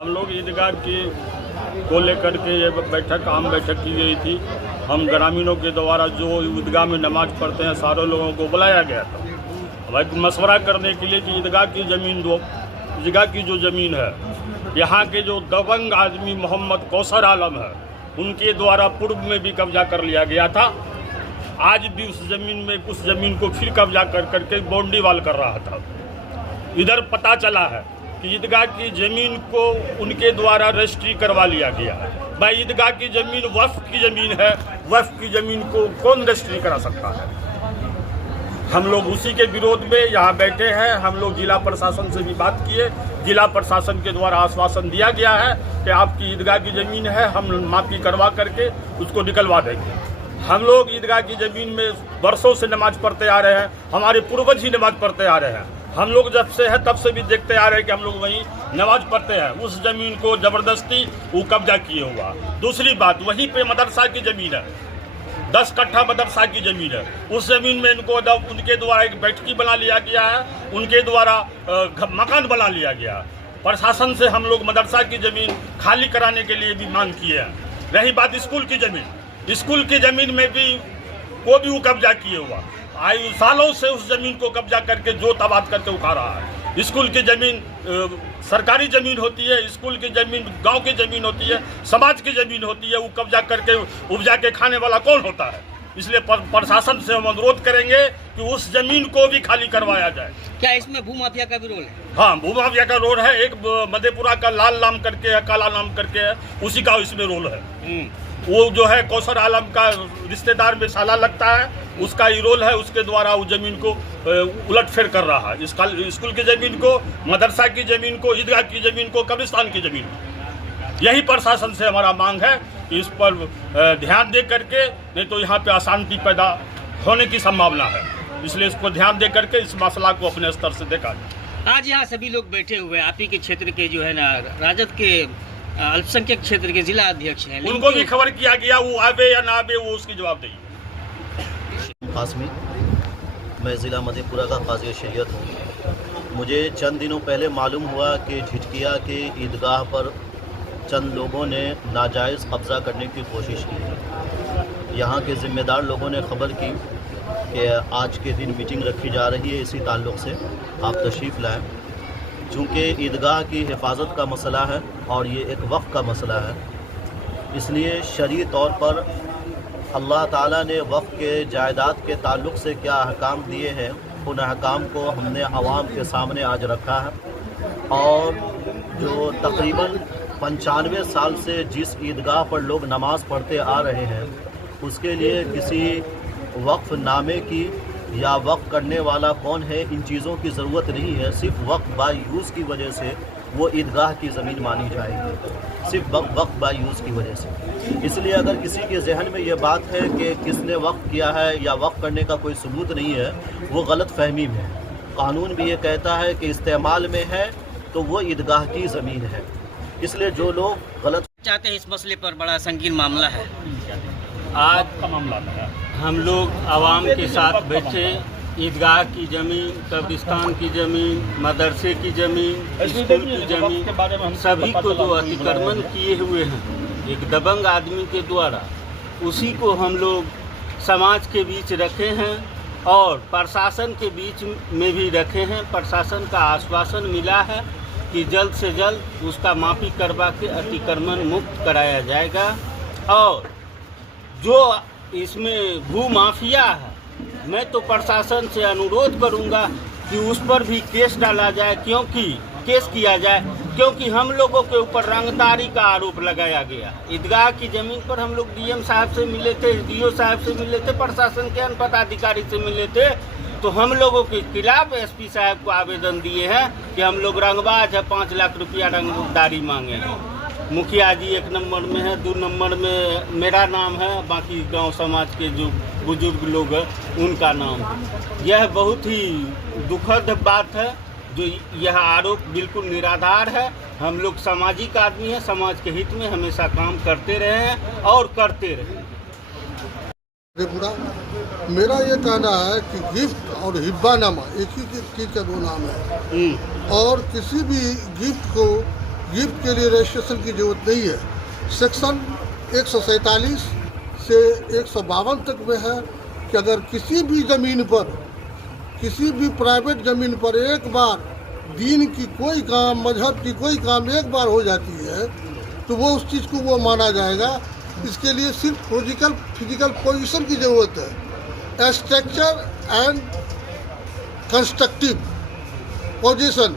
हम लोग ईदगाह की को लेकर के ये बैठक आम बैठक की गई थी। हम ग्रामीणों के द्वारा जो ईदगाह में नमाज पढ़ते हैं सारे लोगों को बुलाया गया था भाई मशवरा करने के लिए कि ईदगाह की जो ज़मीन है यहाँ के जो दबंग आदमी मोहम्मद कौसर आलम है उनके द्वारा पूर्व में भी कब्जा कर लिया गया था। आज भी उस ज़मीन को फिर कब्जा करके बाउंड्री वाल कर रहा था। इधर पता चला है कि ईदगाह की ज़मीन को उनके द्वारा रजिस्ट्री करवा लिया गया है। भाई ईदगाह की ज़मीन वक्फ की ज़मीन है, वक्फ की ज़मीन को कौन रजिस्ट्री करा सकता है। हम लोग उसी के विरोध में यहाँ बैठे हैं। हम लोग जिला प्रशासन से भी बात किए, जिला प्रशासन के द्वारा आश्वासन दिया गया है कि आपकी ईदगाह की ज़मीन है, हम माफ़ी करवा करके उसको निकलवा देंगे। हम लोग ईदगाह की ज़मीन में वर्षों से नमाज पढ़ते आ रहे हैं, हमारे पूर्वज ही नमाज पढ़ते आ रहे हैं। हम लोग जब से है तब से भी देखते आ रहे हैं कि हम लोग वहीं नमाज पढ़ते हैं। उस ज़मीन को ज़बरदस्ती वो कब्जा किए हुआ। दूसरी बात, वहीं पे मदरसा की ज़मीन है, 10 कट्ठा मदरसा की ज़मीन है। उस ज़मीन में इनको उनके द्वारा एक बैठकी बना लिया गया है, उनके द्वारा मकान बना लिया गया। प्रशासन से हम लोग मदरसा की ज़मीन खाली कराने के लिए भी मांग किए हैं। रही बात स्कूल की ज़मीन, स्कूल की ज़मीन में भी वो कब्जा किए हुआ। सालों से उस ज़मीन को कब्जा करके जोत आबाद करके उठा रहा है। स्कूल की ज़मीन सरकारी ज़मीन होती है, स्कूल की ज़मीन गांव की ज़मीन होती है, समाज की ज़मीन होती है। वो कब्जा करके उपजा के खाने वाला कौन होता है। इसलिए प्रशासन से हम अनुरोध करेंगे कि उस ज़मीन को भी खाली करवाया जाए। क्या इसमें भूमाफिया का भी रोल है? हाँ, भूमाफिया का रोल है। एक मधेपुरा का लाल नाम करके है, काला नाम करके है, उसी का इसमें रोल है। वो जो है कौसर आलम का रिश्तेदार में साला लगता है, उसका ही रोल है। उसके द्वारा उस ज़मीन को उलटफेर कर रहा है। स्कूल की ज़मीन को, मदरसा की ज़मीन को, ईदगाह की ज़मीन को, कब्रिस्तान की ज़मीन को। यही प्रशासन से हमारा मांग है कि इस पर ध्यान दे करके, नहीं तो यहाँ पे अशांति पैदा होने की संभावना है। इसलिए इसको ध्यान दे करके इस मसला को अपने स्तर से देखा जाए। आज यहाँ सभी लोग बैठे हुए हैं, आप ही के क्षेत्र के जो है ना राजद के अल्पसंख्यक क्षेत्र के जिला अध्यक्ष हैं। उनको भी खबर किया गया, वो आवे या ना आवे वो उसकी जवाब देगी। कासमी, मैं ज़िला मधेपुरा का काज़ी शरीयत हूँ। मुझे चंद दिनों पहले मालूम हुआ कि झिटकिया के ईदगाह पर चंद लोगों ने नाजायज़ कब्ज़ा करने की कोशिश की। यहाँ के ज़िम्मेदार लोगों ने खबर की कि आज के दिन मीटिंग रखी जा रही है, इसी ताल्लुक़ से आप तशरीफ़ लाएँ। चूँकि ईदगाह की हिफाजत का मसला है और ये एक वक्फ का मसला है, इसलिए शरई तौर पर अल्लाह ताला ने वक्फ के जायदाद के ताल्लुक़ से क्या अहकाम दिए हैं, उन अहकाम को हमने आवाम के सामने आज रखा है। और जो तकरीबन 95 साल से जिस ईदगाह पर लोग नमाज़ पढ़ते आ रहे हैं, उसके लिए किसी वक्फ नामे की या वक्फ करने वाला कौन है, इन चीज़ों की ज़रूरत नहीं है। सिर्फ वक्फ बाय यूज़ की वजह से वो ईदगाह की ज़मीन मानी जाएगी, सिर्फ वक्फ बाय यूज़ की वजह से। इसलिए अगर किसी के जहन में ये बात है कि किसने वक्फ किया है या वक्फ करने का कोई सबूत नहीं है, वो गलत फहमी में है। कानून भी ये कहता है कि इस्तेमाल में है तो वो ईदगाह की ज़मीन है। इसलिए जो लोग गलत चाहते हैं, इस मसले पर बड़ा संगीन मामला है। आज का मामला है, हम लोग आवाम के साथ बैठे ईदगाह की ज़मीन, कब्रिस्तान की ज़मीन, मदरसे की ज़मीन, स्कूल की ज़मीन, सभी को जो अतिक्रमण किए हुए हैं एक दबंग आदमी के द्वारा, उसी को हम लोग समाज के बीच रखे हैं और प्रशासन के बीच में भी रखे हैं। प्रशासन का आश्वासन मिला है कि जल्द से जल्द उसका माफ़ी करवा के अतिक्रमण मुक्त कराया जाएगा। और जो इसमें भू माफिया है, मैं तो प्रशासन से अनुरोध करूंगा कि उस पर भी केस डाला जाए, केस किया जाए, क्योंकि हम लोगों के ऊपर रंगदारी का आरोप लगाया गया। ईदगाह की ज़मीन पर हम लोग डीएम साहब से मिले थे, एसडीओ साहब से मिले थे, प्रशासन के अन्य पदाधिकारी से मिले थे, तो हम लोगों के खिलाफ एसपी साहब को आवेदन दिए हैं कि हम लोग रंगबाज है, 5 लाख रुपया रंगदारी मांगे हैं। मुखिया जी 1 नंबर में है, 2 नंबर में मेरा नाम है, बाकी गांव समाज के जो बुजुर्ग लोग हैं उनका नाम है। यह बहुत ही दुखद बात है, जो यह आरोप बिल्कुल निराधार है। हम लोग सामाजिक आदमी हैं, समाज के हित में हमेशा काम करते रहे हैं और करते रहे। मेरा ये कहना है कि गिफ्ट और हिब्बानामा एक ही चीज़ का 2 नाम है। और किसी भी गिफ्ट को गिफ्ट के लिए रजिस्ट्रेशन की जरूरत नहीं है। सेक्शन 147 से 152 तक में है कि अगर किसी भी ज़मीन पर, किसी भी प्राइवेट ज़मीन पर एक बार दीन की कोई काम, मजहब की कोई काम एक बार हो जाती है तो वो उस चीज़ को वो माना जाएगा। इसके लिए सिर्फ फिजिकल पोजीशन की ज़रूरत है। स्ट्रक्चर एंड कंस्ट्रक्टिव पोजीशन,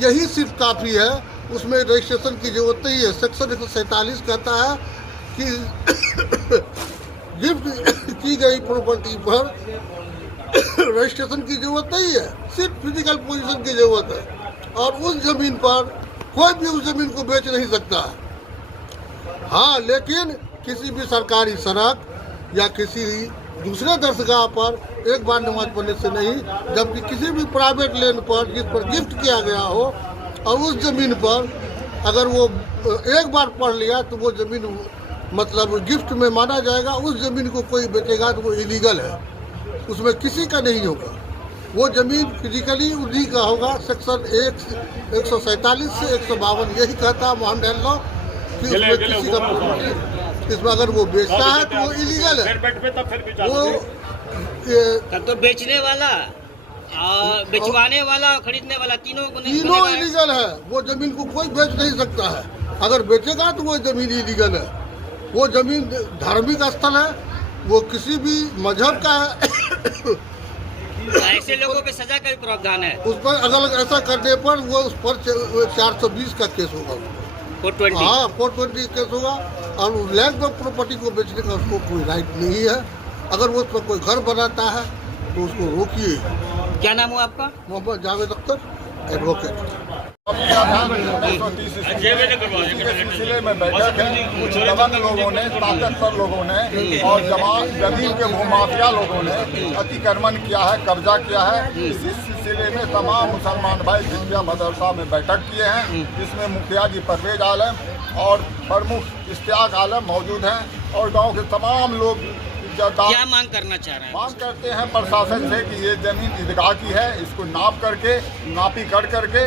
यही सिर्फ काफ़ी है, उसमें रजिस्ट्रेशन की ज़रूरत नहीं है। सेक्शन 147 कहता है कि गिफ्ट की गई प्रॉपर्टी पर रजिस्ट्रेशन की ज़रूरत नहीं है, सिर्फ फिजिकल पोजीशन की ज़रूरत है। और उस ज़मीन पर कोई भी उस ज़मीन को बेच नहीं सकता है। हाँ, लेकिन किसी भी सरकारी सड़क या किसी दूसरे दरगाह पर एक बार नमाज पढ़ने से नहीं, जबकि किसी भी प्राइवेट लैंड पर जिस पर गिफ्ट किया गया हो और उस ज़मीन पर अगर वो एक बार पढ़ लिया तो वो ज़मीन मतलब गिफ्ट में माना जाएगा। उस ज़मीन को कोई बेचेगा तो वो इलीगल है, उसमें किसी का नहीं होगा। वो ज़मीन फिजिकली उन्हीं का होगा। सेक्शन 147 से 152 यही कहता है मोहन लॉ कि उसमें किसी का, इसमें अगर वो बेचता है तो वो इलीगल है। वो तब तो बेचने वाला, बेचवाने वाला, खरीदने वाला तीनों को नहीं, तीनों इलीगल है। वो ज़मीन को कोई बेच नहीं सकता है। अगर बेचेगा तो वो ज़मीन इलीगल है। वो ज़मीन धार्मिक स्थल है, वो किसी भी मजहब का है। ऐसे लोगों पे सजा का भी प्रावधान है। उस पर अगर ऐसा करने पर वो उस पर 420 का केस होगा, 420। हाँ 420 केस होगा। और लैंड ऑफ प्रॉपर्टी को बेचने का उसको कोई राइट नहीं है। अगर वो उस पर कोई घर बनाता है तो उसको रोकिए। क्या नाम हुआ आपका? मोहम्मद जावेद अख्तर, एडवोकेट। सिलसिले में बैठक है। कुछ दबंग लोगों ने, ताकतवर लोगों ने और जमीन के भूमाफिया लोगों ने अतिक्रमण किया है, कब्जा किया है। इसी सिलसिले में तमाम मुसलमान भाई झिझकिया मदरसा में बैठक किए हैं, जिसमें मुखिया जी परवेज आलम और प्रमुख इश्तियाक आलम मौजूद हैं और गांव के तमाम लोग। क्या मांग करना चाह रहे हैं? मांग करते हैं प्रशासन से कि ये ज़मीन ईदगाह की है, इसको नाप करके, नापी कर करके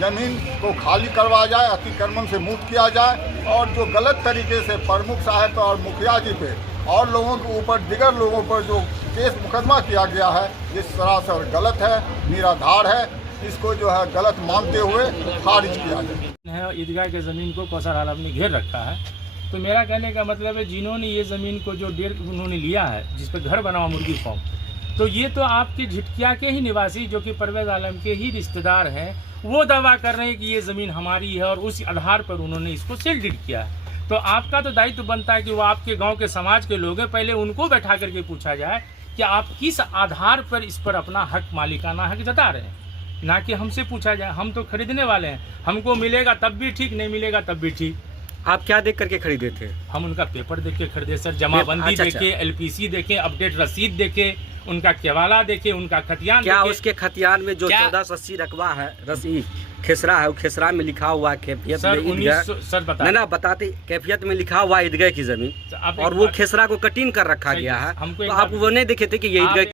ज़मीन को खाली करवाया जाए, अतिक्रमण से मुक्त किया जाए। और जो गलत तरीके से प्रमुख साहब और मुखिया जी पे और लोगों के ऊपर, दिगर लोगों पर जो केस मुकदमा किया गया है, ये सरासर गलत है, निराधार है। इसको जो है गलत मानते हुए खारिज किया जाए। ईदगाह के ज़मीन को कौसर आलम ने घेर रखा है। तो मेरा कहने का मतलब है, जिन्होंने ये ज़मीन को जो उन्होंने लिया है, जिस पर घर बना हुआ मुर्गी फार्म, तो ये तो आपके झिटकिया के ही निवासी जो कि परवेज आलम के ही रिश्तेदार हैं, वो दावा कर रहे हैं कि ये ज़मीन हमारी है और उस आधार पर उन्होंने इसको सेल डीड किया है। तो आपका तो दायित्व बनता है कि वो आपके गाँव के समाज के लोग हैं, पहले उनको बैठा करके पूछा जाए कि आप किस आधार पर इस पर अपना हक, मालिकाना हक जता रहे हैं, ना कि हमसे पूछा जाए। हम तो खरीदने वाले हैं, हमको मिलेगा तब भी ठीक, नहीं मिलेगा तब भी ठीक। आप क्या देख करके खरीदे थे? हम उनका पेपर देख के खरीदे सर, जमाबंदी देखे, LPC देखे, अपडेट रसीद देखे, उनका केवाला देखे, उनका खतियान क्या देखे। उसके खतियान में जो 1480 रकबा है, रसीद खेसरा है, वो खेसरा में लिखा हुआ है कैफियत सर में ईदगाह। सर बताते कैफियत में लिखा हुआ ईदगाह की जमीन, और वो खेसरा को कटिंग कर रखा गया है। तो आप वो नहीं देखे थे कि ये ईदगाह